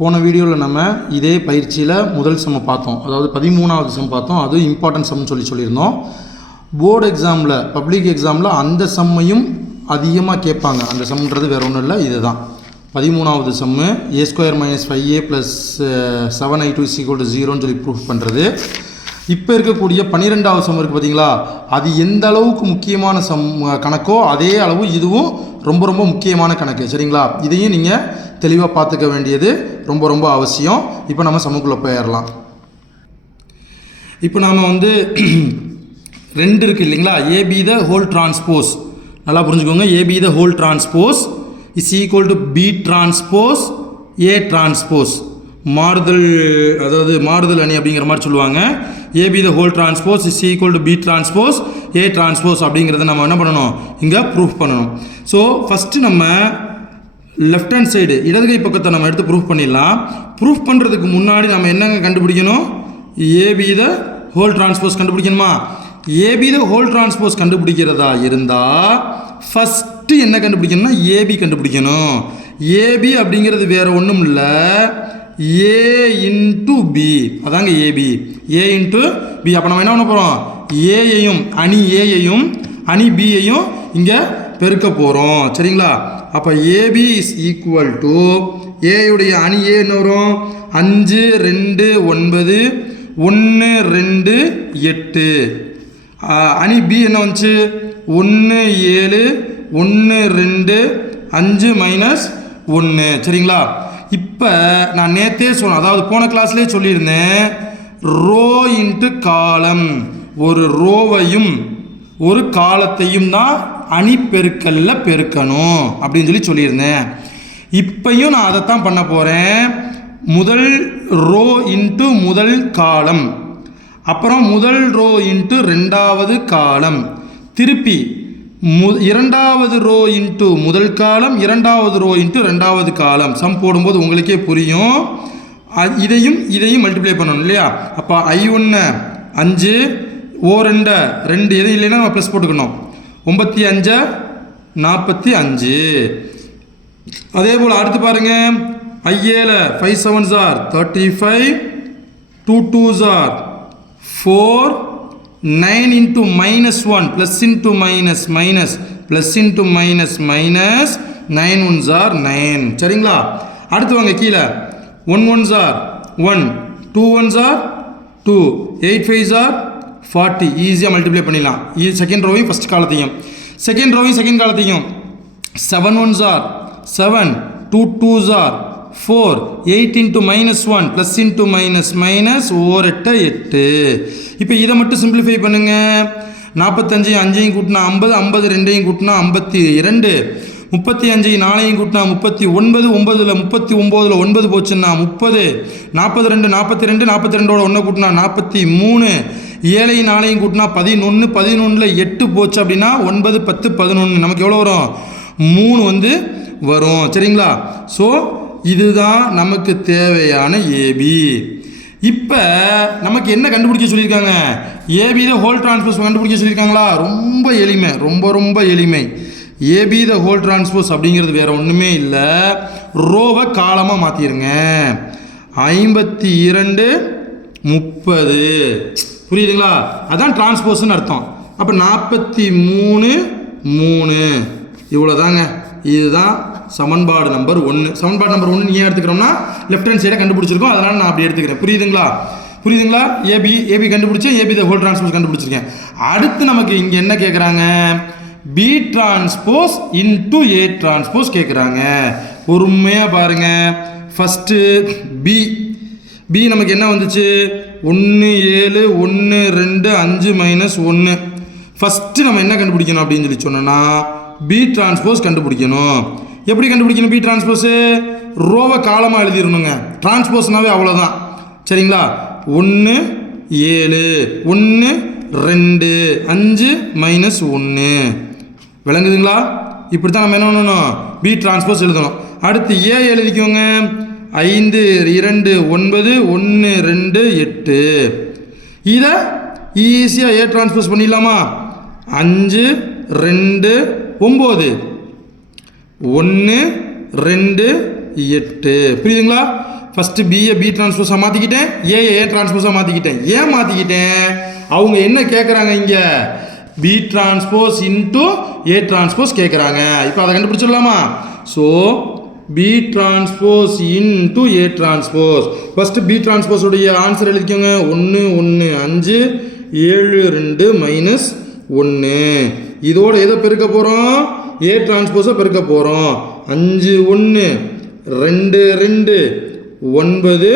போன வீடியோவில் நம்ம இதே பயிற்சியில் முதல் சம்மை பார்த்தோம், அதாவது 13வது சம் பார்த்தோம். அது இம்பார்ட்டன்ட் சம்னு சொல்லியிருந்தோம். போர்டு எக்ஸாமில், பப்ளிக் எக்ஸாமில் அந்த சம்மையும் அதிகமாக கேட்பாங்க. அந்த சம்ன்றது வேறு ஒன்றும் இல்லை, இது தான் 13வது சம்மு. a² - 5a + 7i2 = 0ன்னு சொல்லி ப்ரூஃப் பண்ணுறது. இப்போ இருக்கக்கூடிய 12வது சம் இருக்குது பார்த்தீங்களா, அது எந்த அளவுக்கு முக்கியமான கணக்கோ அதே அளவு இதுவும் ரொம்ப ரொம்ப முக்கியமான கணக்கு. சரிங்களா, இதையும் நீங்கள் தெளிவாக பார்த்துக்க வேண்டியது ரொம்ப ரொம்ப அவசியம். இப்போ நம்ம சம்முக்குள்ளே போயிடலாம். இப்போ நாம் 2 இருக்குது இல்லைங்களா, AB the whole transpose. நல்லா புரிஞ்சுக்கோங்க, AB the whole transpose is equal to B transpose A transpose. மாறுதல், அதாவது மாறுதல் அணி அப்படிங்கிற மாதிரி சொல்லுவாங்க. AB the whole transpose is equal to B transpose A transpose அப்படிங்கிறத நம்ம என்ன பண்ணணும், இங்கே ப்ரூஃப் பண்ணணும். ஸோ ஃபஸ்ட்டு நம்ம லெஃப்ட் ஹேண்ட் சைடு இடதுகை பக்கத்தை நம்ம எடுத்து ப்ரூஃப் பண்ணிடலாம். ப்ரூஃப் பண்ணுறதுக்கு முன்னாடி நம்ம என்னங்க கண்டுபிடிக்கணும், AB the whole transpose கண்டுபிடிக்கணுமா. AB the whole transpose கண்டுபிடிக்கிறதா இருந்தால் ஃபஸ்ட்டு என்ன கண்டுபிடிக்கணும்னா AB கண்டுபிடிக்கணும். AB அப்படிங்கிறது வேறு ஒன்றும் இல்லை, A into B, அதாங்க AB. A into B. அப்போ நம்ம என்ன பண்ண போகிறோம், ஏயையும் அணி ஏயையும் அணி பியையும் இங்கே பெருக்க போகிறோம். சரிங்களா, அப்போ AB is equal to ஏயுடைய அணி ஏ என்ன வரும், 5 2 9 1 2 8. அணி பி என்ன வந்துச்சு, 1 7 1 2 5 - 1. சரிங்களா, இப்போ நான் நேற்றே சொன்னேன், அதாவது போன கிளாஸ்லேயே சொல்லியிருந்தேன், ரோ இன்ட்டு காலம், ஒரு ரோவையும் ஒரு காலத்தையும் தான் அணி பெருக்கல்ல பெருக்கணும் அப்படின்னு சொல்லியிருந்தேன். இப்பையும் நான் அதைத்தான் பண்ண போகிறேன். முதல் ரோ இன்ட்டு முதல் காலம், அப்புறம் முதல் ரோ இன்ட்டு ரெண்டாவது காலம், திருப்பி இரண்டாவது ரோ இன்ட்டு முதல் காலம், இரண்டாவது ரோ இன்ட்டு ரெண்டாவது காலம். சம் போடும்போது உங்களுக்கே புரியும். இதையும் மல்டிப்ளை பண்ணணும் இல்லையா. அப்போ I1 5, O2 2, எதுவும் இல்லைன்னா நம்ம ப்ளஸ் போட்டுக்கணும். 95 45. அதே போல் அடுத்து பாருங்கள், I7 5 7s are 35, 2 2s are 4, 9 into -1 plus into minus minus plus into minus minus 9 1s are 9. சரிங்களா, அடுத்து வாங்க கீழே, 1 1s are 1, 2 1s are 2, 8 5s are 40. ஈஸியாக மல்டிப்ளை பண்ணிடலாம். செகண்ட் ரோவையும் ஃபஸ்ட் காலத்தையும், செகண்ட் ரோவையும் செகண்ட் காலத்தையும். 7 1s are 7, 2 2s are 4, 8 into -1 plus into minus minus 4 8 8. இப்போ இதை மட்டும் சிம்பிளிஃபை பண்ணுங்க. 45 5ஐயும் கூட்டினா 50, 50 2ஐயும் கூட்டினா 52, 35 4ஐயும் கூட்டினா 39, 9ல் 39ல் 9 போச்சுன்னா 30, 42 42 42ஓட 1 கூட்டினா 43, 7ஐயும் 4ஐயும் கூட்டினா 11, 11ல் 8 போச்சு அப்படின்னா 9 10 11, நமக்கு எவ்வளோ வரும், 3 வரும். சரிங்களா, ஸோ இதுதான் நமக்கு தேவையான AB. இப்போ நமக்கு என்ன கண்டுபிடிக்க சொல்லியிருக்காங்க, AB the whole transpose கண்டுபிடிக்க சொல்லியிருக்காங்களா. ரொம்ப எளிமை, ரொம்ப ரொம்ப எளிமை. AB the whole transpose அப்படிங்கிறது வேறு ஒன்றுமே இல்லை, ரோவை காலமாக மாற்றிடுங்க. 52 30, புரியுதுங்களா, அதான் டிரான்ஸ்போஸ்ன்னு அர்த்தம். அப்போ 43 3, இவ்வளோதாங்க. இதுதான் சமன்பாடு நம்பர் 1. சமன்பாடு நம்பர் 1 ஏன் எடுத்துக்கிறோம்னா லெஃப்ட் ஹேண்ட் சைடை கண்டுபிடிச்சிருக்கோம், அதனால் நான் அப்படி எடுத்துக்கிறேன். புரியுதுங்களா, AB கண்டுபிடிச்சேன், AB the whole transpose கண்டுபிடிச்சிருக்கேன். அடுத்து நமக்கு இங்கே என்ன கேட்குறாங்க, B transpose into A transpose கேட்குறாங்க. பொறுமையாக பாருங்கள். ஃபஸ்ட்டு B நமக்கு என்ன வந்துச்சு, 1 7 1 2 5 - 1. ஃபஸ்ட்டு நம்ம என்ன கண்டுபிடிக்கணும் அப்படின்னு சொன்னோன்னா B transpose கண்டுபிடிக்கணும். எப்படி கண்டுபிடிக்கணும் B transpose, ரோவை காலமாக எழுதிடணுங்க. டிரான்ஸ்போஸ்னாவே அவ்வளோதான். சரிங்களா, 1 7 1 2 5 - 1. விளங்குதுங்களா, இப்படி தான் நம்ம என்ன பண்ணணும், B transpose எழுதணும். அடுத்து A எழுதிக்கோங்க, 5 2 9 1 2 8. இதை ஈஸியாக A transpose பண்ணிடலாமா. 5 2 9 1 2 8. புரியுதுங்களா, ஃபஸ்ட்டு பிஏ பி டிரான்ஸ்போஸாக மாற்றிக்கிட்டேன், ஏ டிரான்ஸ்போஸாக மாற்றிக்கிட்டேன். ஏன் மாற்றிக்கிட்டேன்? அவங்க என்ன கேட்குறாங்க இங்கே? B transpose into A transpose கேட்குறாங்க. இப்போ அதை கண்டுபிடிச்சிடலாமா? So B transpose into A transpose. First B டிரான்ஸ்போஸுடைய ஆன்சர் எழுதிக்கோங்க. 1 1 5 7 2 -1. இதோட எதை பெருக்க போகிறோம்? ஏ டிரான்ஸ்போஸை பெருக்க போகிறோம். 5 1 2 2 9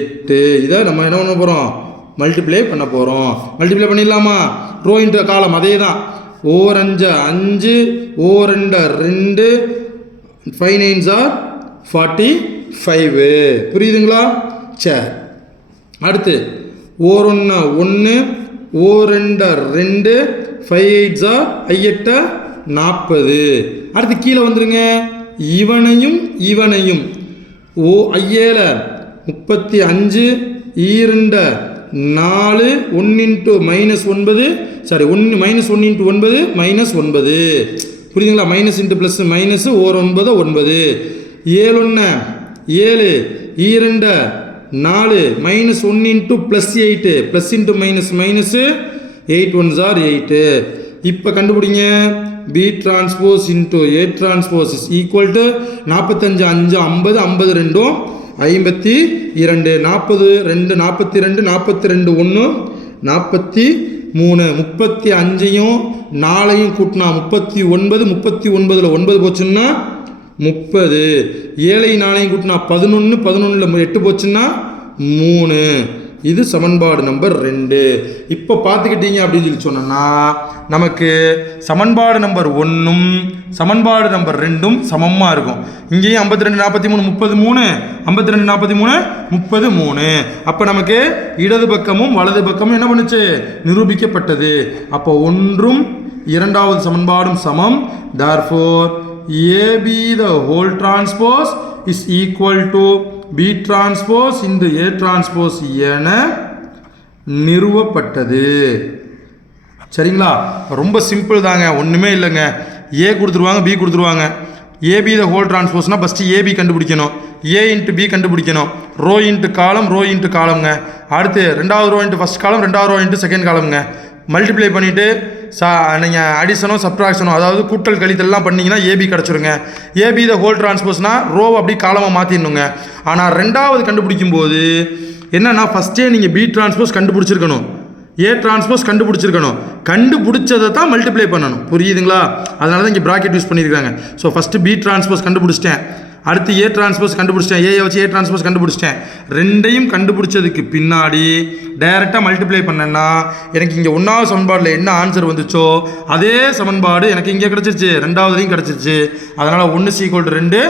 8. இதை நம்ம என்ன பண்ண போகிறோம்? மல்டிப்ளை பண்ண போகிறோம். மல்டிப்ளை பண்ணிடலாமா? ரோ இன்ட்டு காலம் அதே தான். 4 5 5 4 2 2 5 9s are 45. புரியுதுங்களா? சரி, அடுத்து 4 1 1 4 2 2 5 8s are 8 40. அடுத்து கீழே வந்துருங்க. இவனையும் இவனையும் ஐயேல 35 2 4 1 இன்ட்டு -9 சாரி 1 -1 இன்ட்டு 9 -9. புரியுதுங்களா? Minus into plus minus 1 9 9 7 1 7 2 4 -1 into +8 plus into minus minus 8 1s are 8. இப்போ கண்டுபிடிங்க. B transpose into A transpose is equal to 45 5 50 52 52 42 42 42 42 1 43 35ஐயும் 4ஐயும் கூட்டினா 39 39ல் 9 போச்சுன்னா 30. 7ஐயும் 4ஐயும் கூட்டினா 11 11ல் 8 போச்சுன்னா 3. இது சமன்பாடு நம்பர் 2. இப்போ பார்த்துக்கிட்டீங்க அப்படின்னு சொல்லி சொன்னோன்னா நமக்கு சமன்பாடு நம்பர் 1ம் சமன்பாடு நம்பர் 2ம் சமமாக இருக்கும். இங்கேயும் 52 43 33 52 43 33. அப்போ நமக்கு இடது பக்கமும் வலது பக்கமும் என்ன பண்ணுச்சு? நிரூபிக்கப்பட்டது. அப்போ ஒன்றும் இரண்டாவது சமன்பாடும் சமம். therefore AB the whole transpose is equal to B transpose into A transpose என நிறுவப்பட்டது. சரிங்களா? ரொம்ப சிம்பிள் தாங்க, ஒன்றுமே இல்லைங்க. ஏ கொடுத்துருவாங்க, பி கொடுத்துருவாங்க. ஏபி த ஹோல் டிரான்ஸ்போஸ்னால் ஃபஸ்ட்டு ஏபி கண்டுபிடிக்கணும், ஏ இன்ட்டு பி கண்டுபிடிக்கணும். Row into column, row into காலம்ங்க. அடுத்து ரெண்டாவது ரோ இன்ட்டு ஃபஸ்ட் காலம், ரெண்டாவது ரோ இன்ட்டு செகண்ட் காலம்ங்க. மல்டிப்ளை பண்ணிவிட்டு நீங்கள் அடிஷனோ சப்ட்ராக்ஷனோ அதாவது கூட்டல் கழித்தல்லாம் பண்ணிங்கன்னா ஏபி கிடச்சிருங்க. ஏபி த ஹோல் டிரான்ஸ்போஸ்னால் ரோவை அப்படி காலமாக மாற்றிடணுங்க. ஆனால் ரெண்டாவது கண்டுபிடிக்கும் போது என்னென்னா ஃபஸ்ட்டே நீங்கள் பி டிரான்ஸ்போஸ் கண்டுபிடிச்சிருக்கணும், ஏ டிரான்ஸ்போஸ் கண்டுபிடிச்சிருக்கணும். கண்டுபிடிச்சதை தான் மல்டிப்ளை பண்ணணும். புரியுதுங்களா? அதனால தான் இங்கே ப்ராக்கெட் யூஸ் பண்ணியிருக்காங்க. ஸோ ஃபஸ்ட்டு பி டிரான்ஸ்போஸ் கண்டுபிடிச்சிட்டேன், அடுத்து ஏ டிரான்ஸ்போஸ் கண்டுபிடிச்சிட்டேன், ஏயை வச்சு ஏ டிரான்ஸ்போஸ் கண்டுபிடிச்சிட்டேன். ரெண்டையும் கண்டுபிடிச்சதுக்கு பின்னாடி டைரெக்டாக மல்டிப்ளை பண்ணேன்னா எனக்கு இங்கே 1வது சமன்பாடில் என்ன ஆன்சர் வந்துச்சோ அதே சமன்பாடு எனக்கு இங்கே கிடச்சிருச்சு, ரெண்டாவதுலையும் கிடச்சிருச்சு. அதனால் 1 is equal to 2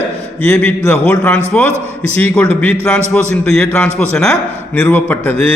AB the whole transpose is equal to B transpose into A transpose என நிறுவப்பட்டது.